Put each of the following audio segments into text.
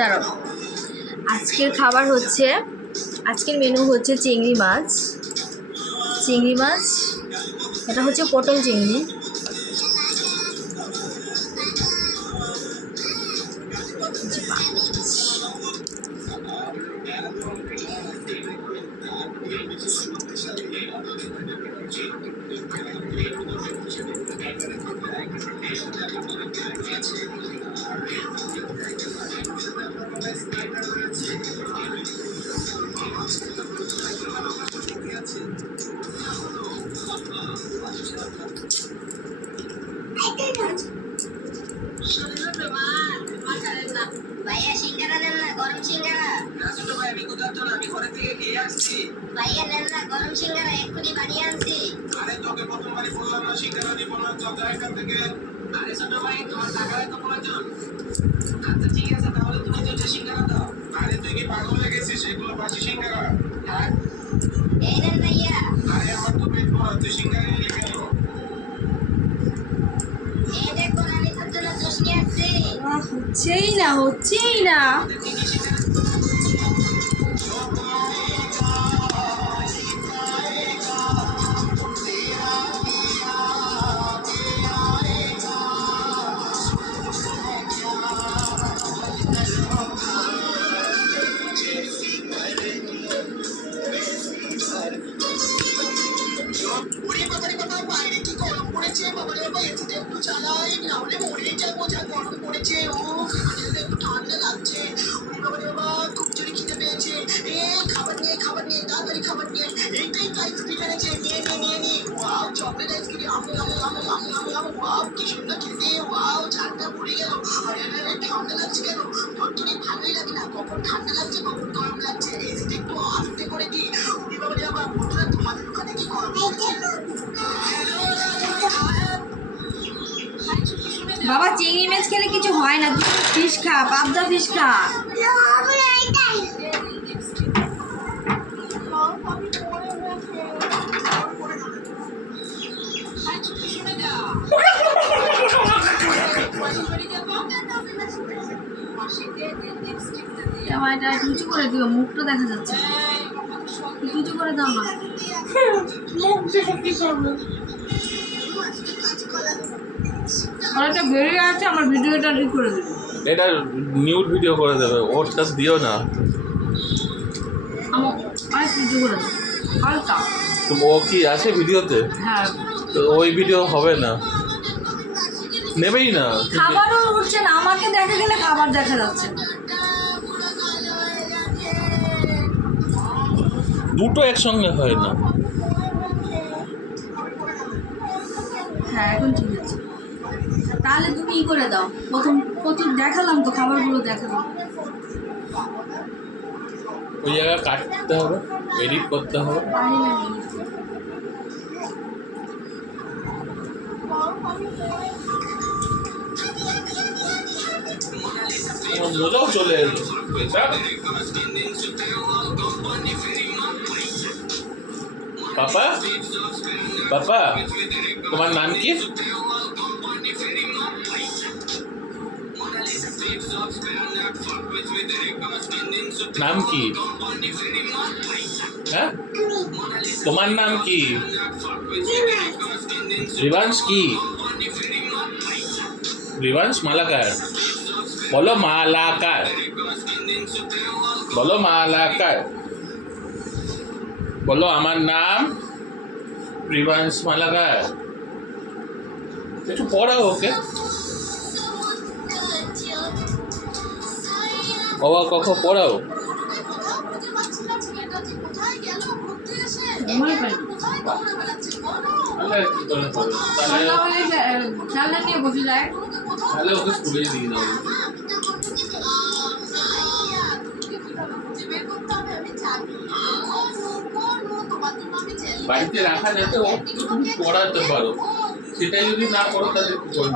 দাঁড়াও, আজকের খাবার হচ্ছে, আজকের মেনু হচ্ছে চিংড়ি মাছ। এটা হচ্ছে পটল চিংড়ি। ভাইয়া সিঙ্গারা নেন না, গরম সিঙ্গারা। ভাইয়া নেন না, গরম সিঙ্গারা এক্ষুনি বানিয়ে আনছি। আরে তোকে প্রথমবারই বললাম না সিঙ্গারা দিব না, চল যা এখান থেকে। আরে ছোট ভাই, তোমার টাকায় তো প্রয়োজন। আচ্ছা ঠিক আছে, তাহলে তুমি যে সিঙ্গারা দাও। আরে তুই কি পাগল হয়ে গেছিস? এগুলো বাসি সিঙ্গারা। হ্যাঁ এই নেন ভাইয়া। আরে আমার তো পেট ভরা, তুই সিঙ্গারা নিয়ে কেন? এই দেখুন, আমি তোর জন্য জুস নিয়ে আসছি। হচ্ছেই না। ঠান্ডা লাগছে কেন? তোর তো ভালোই লাগে না, কখন ঠান্ডা লাগছে কখন গরম লাগছে। এসিটা একটু আস্তে করে দিই। আমার বন্ধুরা তোমাদের ওখানে কি গরম? বাবা, চিংড়ি মাছ খেলে কিছু হয় না, তুই ফিশ খা, পাবদা ফিশ খা। এটা উঁচু করে দিও, মুখটা দেখা যাচ্ছে। উঁচু করে দাও না, অনেকটা বেরিয়ে আছে। আমার ভিডিওটা ঠিক করে দিবি, এটা নিউড ভিডিও করে দেবে, ওরটা দিও না। আমার অনেক ভিডিও করে দেবো হালকা। তো ও কি আছে ভিডিওতে? হ্যাঁ, তো ওই ভিডিও হবে না, নেবেই না। খাবারও উঠছে না, আমাকে দেখা গেলে খাবার দেখা যাচ্ছে। দুটো একসঙ্গে হয় না। হ্যাঁ, এখন ঠিক আছে। তাহলে তুমি ই করে দাও, প্রথম দেখালাম তো, খাবারগুলো দেখালাম। ওই জায়গা কাটতে হবে, এডিট করতে হবে। পারি না আমি। মোজাও চলে এলো। পাপা, পাপা, তোমার নাম কি? নাম কি? হ্যাঁ, তোমার নাম কি? রিবাংশ কি? রিবাংশ মালাকার। বলো মালাকার, বলো মালাকার, বলো আমার নাম রিবাংশ মালাকার। একটু পড়াও ওকে। বাবা কখন পড়াও। খেলনা নিয়ে বসে যায়, তাহলে ওকে স্কুলেই দিয়ে দাও। বাড়িতে রাখা যাতে ও তুমি পড়াতে পারো, সেটাই যদি না করো তাহলে কি করবে?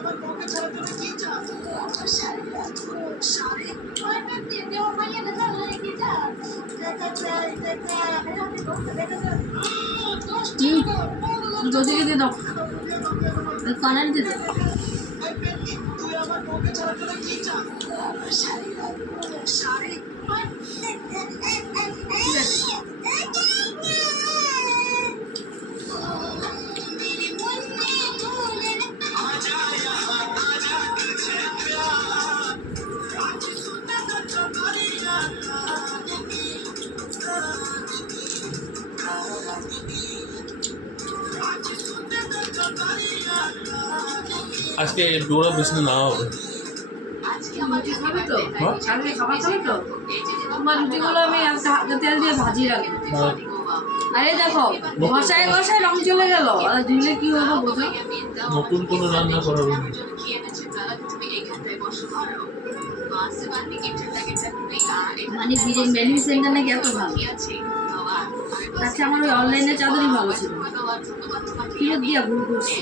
আমার বউকে ছাড়ার জন্য কি চাস? শাড়ি লাগবে। শাড়ি? টাকা চাই, টাকা। যদি দাও কানের দিতে এই পেটনি, তুই আমার বউকে ছাড়ার জন্য কি চাস? শাড়ি লাগবে। শাড়ি? ঠিক আছে আজকে ডোরা বেশি না হবে। রুটি খাবে তো হ্যাঁ? আজকে খাবার খাবে তো তোমার রুটিগুলো আমি একটা হাতে তেল দিয়ে ভাজি রাখবো হ্যাঁ। আরে দেখো ঘষায় ঘষায় রং চলে গেল আর ধুলে কি হলো বোঝো নতুন কোনো রান্না করাবো না। মানে মেডিসিন সেন্টার নাকি এত ভালো আচ্ছা আমার ওই অনলাইনে চাদরই ভালো ছিল ফেরত দিয়া ভুল করছি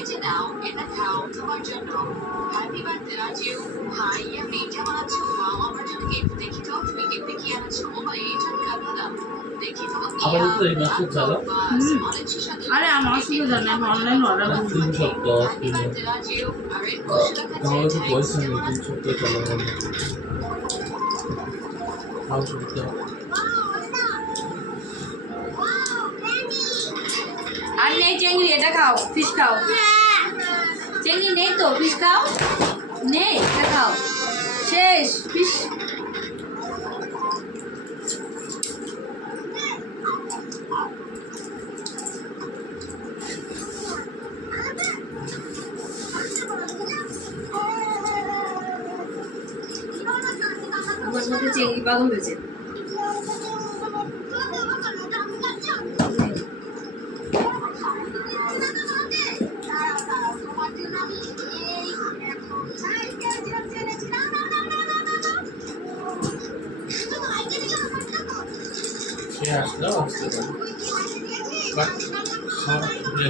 আবার তো এই মাসে চালা আরে আমার অসুবিধা নেই আমি অনলাইন অর্ডার করছি 3 সপ্তাহ কিনে তাহলে তো পয়সা নেই 3 সপ্তাহ চালাবো না। আর সুবিধা আর নেই চেংড়ি এটা খাও ফিশ খাও চেংড়ি নেই তো ফিশ খাও নেই এটা খাও শেষ ফিশ আমার সাথে চেংড়ি পাগল হয়েছে সে আসলেও আসতে পারে বাট খাওয়া খুবই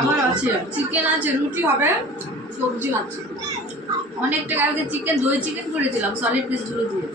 আমার আছে চিকেন আছে রুটি হবে সবজি আছে অনেকটা কালকে চিকেন দই চিকেন করেছিলাম সলিড পিসগুলো দিয়ে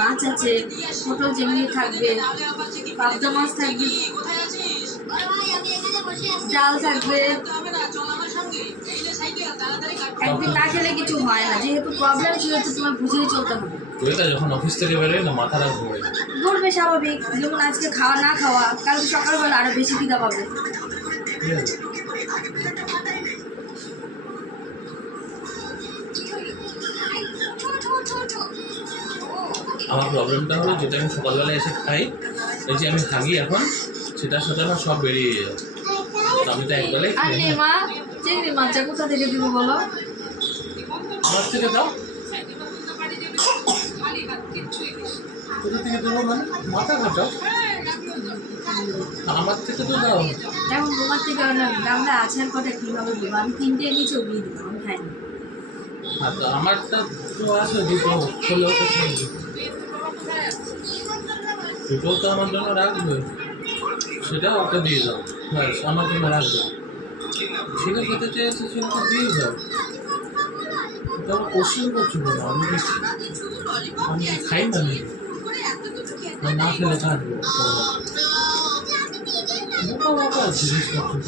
মাছ আছে ছোট চিংড়ি থাকবে পাবদা মাছ থাকবে ডাল থাকবে একদিন না খেলে কিছু হয় না যেহেতু প্রবলেম সেহেতু তোমার বুঝেই চলতে হবে ওইটা যখন অফিস থেকে বেরোয় না মাথাটা ঘুরে ঘুরবে স্বাভাবিক যেমন আজকে খাওয়া না খাওয়া কালকে সকালবেলা আরো বেশি খিদা পাবে ঠিক আছে আমার প্রবলেমটা হলো যেটা আমি সকালবেলা এসে খাই এই যে আমি থাকি এখন সেটার সাথে আমার সব বেরিয়ে যায় তো আমি তো একবেলাই আর খাই নে মা চিংড়ি মাছটা কোথা থেকে দিব বলো আমার থেকে দাও কোথা থেকে দেবো মানে মাথা ঘাটাও আমার থেকে তো দাও এখন তোমার থেকে দামটা আছে আর কটা কীভাবে দেবো আমি তিনটে নিচেও দিয়ে দিবো আমি খাইনি আচ্ছা আমারটা তো আছে দুটো হলেও তো খেয়ে দুটো তো আমার জন্য রাখবে সেটা ওকে দিয়ে দাও ব্যাস আমার জন্য রাখবে সেটা খেতে চেয়েছে সেটা দিয়ে দাও এটা আমার কোশ্চেন করছো কেন আমি কি খাই না আমি না খেলে থাকবো জিনিসপত্র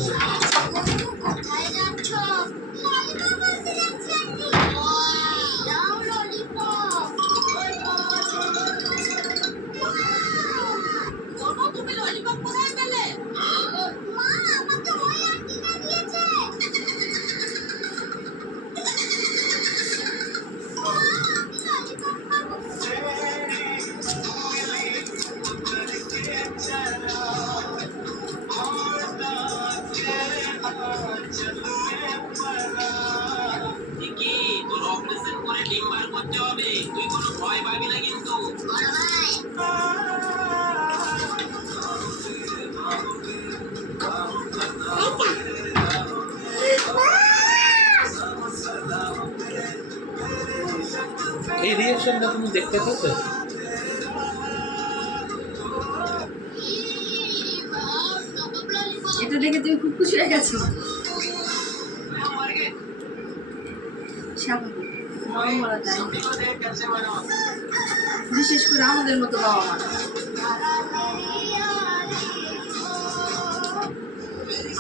কি তোর অপারেশন করে ডিম বার করতে হবে, তুই কোনো ভয় পাবি না কিন্তু। এই রিয়াকশনটা তুমি দেখতে পেতে? এটা দেখে তুমি খুব খুশি হয়ে গেছো। স্বাভাবিক, নরম বলা যায় না। বিশেষ করে আমাদের মতো বাবা মা।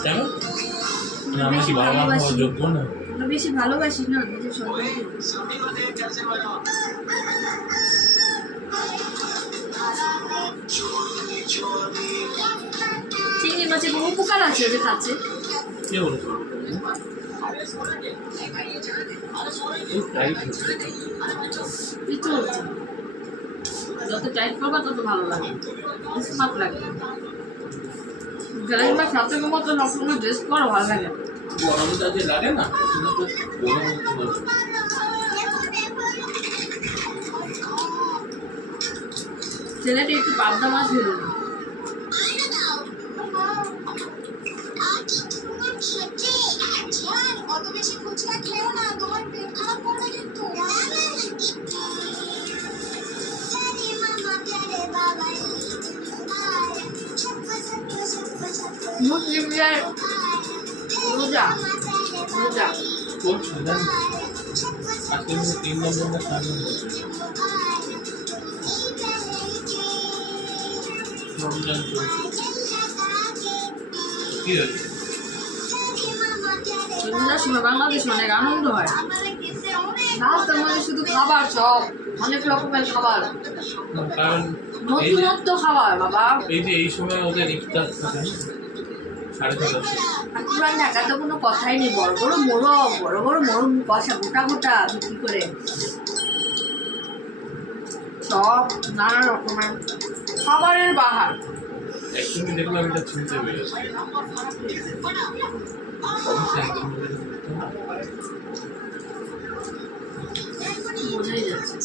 কেন না, আমি কি বাবা মা হওয়ার যোগ্য না? আমরা বেশি ভালোবাসি না নিজের সন্তানকে। চিংড়ি মাছের কোনো উপকার আছে যে খাচ্ছে? কে বলেছে? টাইট হচ্ছে। পিছু হচ্ছে, যত টাইট করবা তত ভালো লাগে, স্মার্ট লাগে। গ্রামীণ বা ছাত্রের মতো সবসময় ড্রেস করা ভালো লাগে। গরমটা যে লাগে না, সেটা তো গরম হতে পারে। ছেলেটি একটু পাবদা মাছ ধরুন। অত বেশি ফুচকা খেও না, তোমার পেট খারাপ করবে কিন্তু। মুসলিমদের রোজা রোজা চলছে জানি, আজকে আমি 3 নম্বর না 4 নম্বর রমজান চলছে। কি হয়েছে? রোজার সময় বাংলাদেশে অনেক আনন্দ হয়। রাস্তার মধ্যে শুধু খাবার, সব অনেক রকমের খাবার, কারণ এই যে নতুনত্ব খাবার বাবা। এই সময় ওদের ইফতার থাকে না, 7:30। আর পুরান ঢাকাতে কোনো কথাই নেই, বড় বড় মোড়ক কষা গোটা গোটা বিক্রি করে, সব নানা রকমের খাবারের বাহার। একসঙ্গে দেখলাম এটা চিনতে পেরেছি। অবশ্যই বোঝাই যাচ্ছে।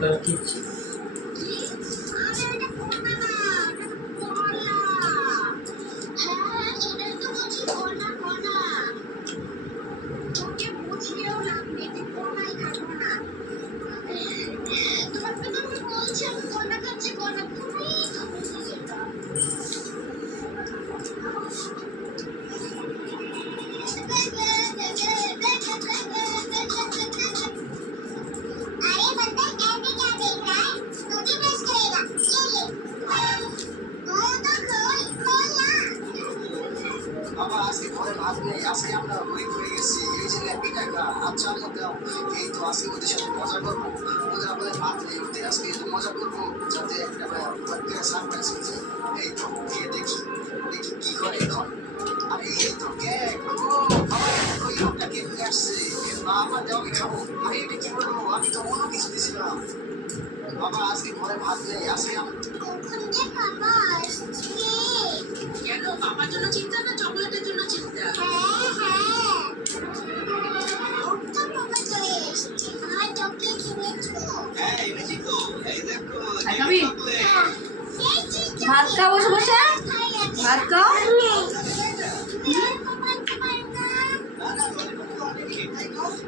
তারা কিচ্ছু বাবা আজকে ঘরে ভাত নেই, আজকে আমরা হয়ে গেছি। এই যে ল্যাপি টাকা আচ্ছা আম্মু দাও, এই তো আজকে ওদের সাথে মজা করবো। ওদের আমাদের ভাত নেই, ওদের আজকে মজা করবো, যাতে একটা সারপ্রাইজ হয়েছে। এই তো গিয়ে দেখি দেখি কি করে এখন। আরে এই তো কেক, ও বাবা ওই লোকটা কেক নিয়ে আসছে। বাবা দাও আমি খাবো। আরে এটা কি বলবো, আমি তো অন্য কিছু দিছিলাম। বাবা আজকে ঘরে ভাত নেই, আজকে কেন বাবার জন্য চিন্তা না চকলেটের জন্য চিন্তা? হ্যাঁ এনেছি তো, এই দেখো খাবি? ভাত খাও বসে বসে, ভাত খাও।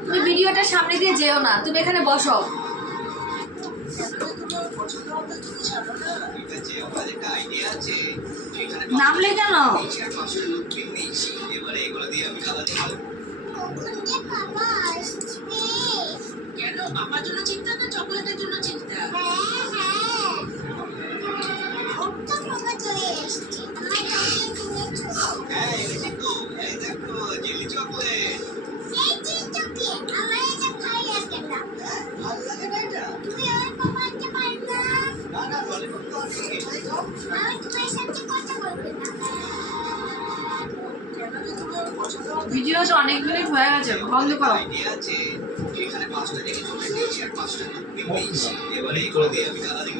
তুমি ভিডিওটা সামনে দিয়ে যেও না, তুমি এখানে বসো। এটা যে আমার একটা আইডিয়া আছে, এখানে নামলে কেন? এবারে এগুলো দিয়ে আমি খাওয়া দিই। কেন বাবার জন্য চিন্তা না চকলেটের জন্য চিন্তা? হ্যাঁ এনেছি তো, এই দেখো জেলি চকলেট। ভালো লাগে না এটা? না না ললিপপ তো আমি এটাই খাও। ভিডিওটা অনেক মিনিট হয়ে গেছে, বন্ধ করো। আইডিয়া আছে, এখানে 5টা থেকে চলে গেছি আর 5টা এবারে এগুলো দিয়ে আমি খাওয়া দিই।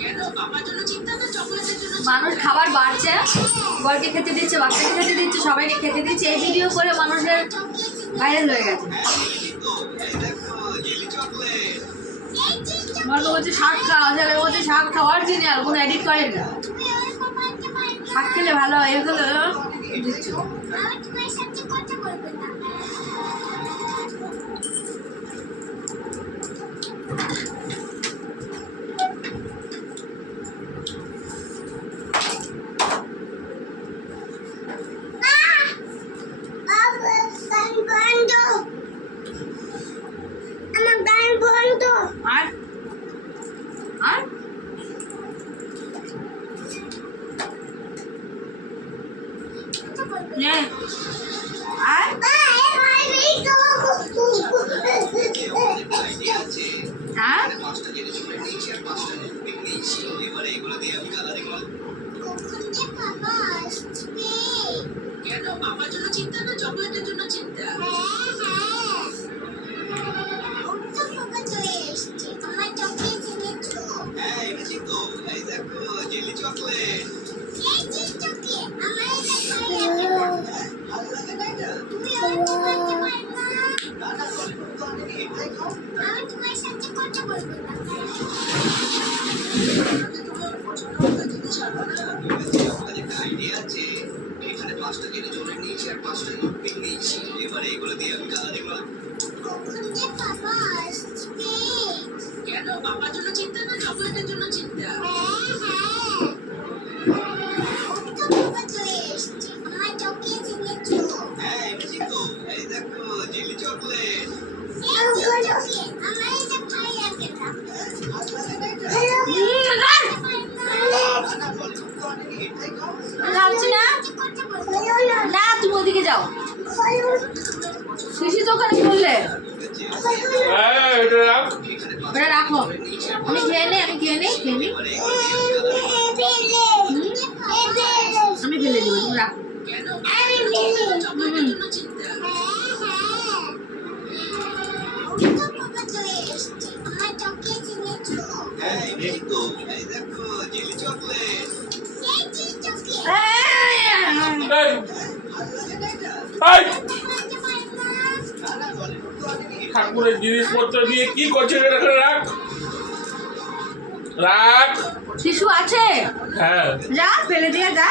কেন বাবার জন্য চিন্তা না চকলেটের জন্য মানুষ খাবার বাড়ছে, বরকে খেতে দিচ্ছে, বাচ্চাকে খেতে দিচ্ছে, সবাইকে খেতে দিচ্ছে, এই ভিডিও করে মানুষের ভাইরাল হয়ে গেছে। বরকে বলছে শাক খাওয়া, ছেলে বলছে শাক খাওয়া অরিজিনাল, কোনো এডিট করেন না। শাক খেলে ভালো হয়, এগুলো দিচ্ছ। আর আর নে আর আর কেন বাবার জন্য চিন্তা না চকলেটের জন্য চিন্তা কেন বাবার জন্য চিন্তা না চকলেটের জন্য চিন্তা যাচ্ছি না না, তুমি ওদিকে যাও। শিশি তো ওখানে খুললে, ওটা রাখো। আমি খেয়ে নিই, আমি খেয়ে নিই, খেয়ে নিই। আমি ফেলে দিব, তুমি রাখো। কেন চকলেটের জন্য চিন্তা ঠাকুরের জিনিসপত্র দিয়ে কি করছে এটা? রাখ রাখ। শিশু আছে, হ্যাঁ যা ফেলে দিয়ে যা।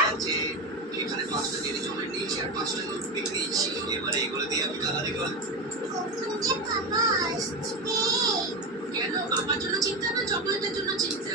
কেন বাবার জন্য চিন্তা না চকলেটের জন্য চিন্তা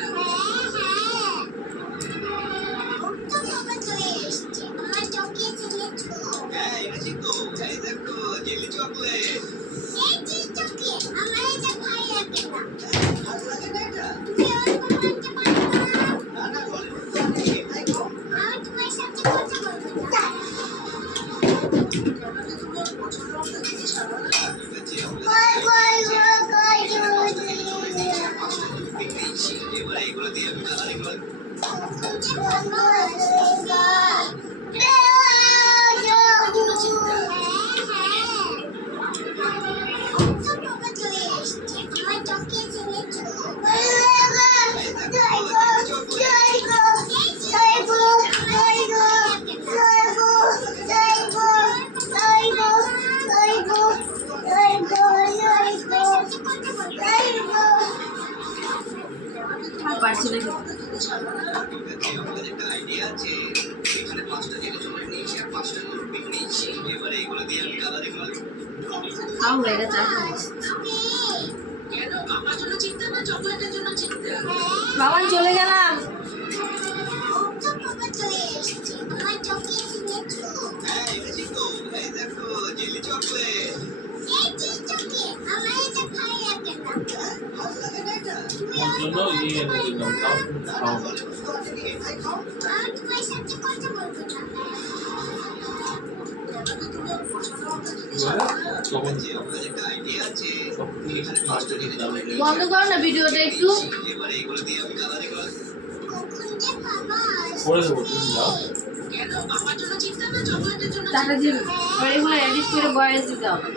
পারছি না খাও, হয়ে গেছে। কেন বাবার জন্য চিন্তা না চকলেটের জন্য চিন্তা বাবা চলে গেলাম। জন্য ইয়ে এনে দিলাম, তাও তুমি খাও। তখন বন্ধ করো না ভিডিওটা একটু। করে দেবো, তুমি যাও। কেন বাবার জন্য চিন্তা না চকলেটের জন্য টাকা দিয়ে এগুলো এডিট করে বয়স দিতে হবে।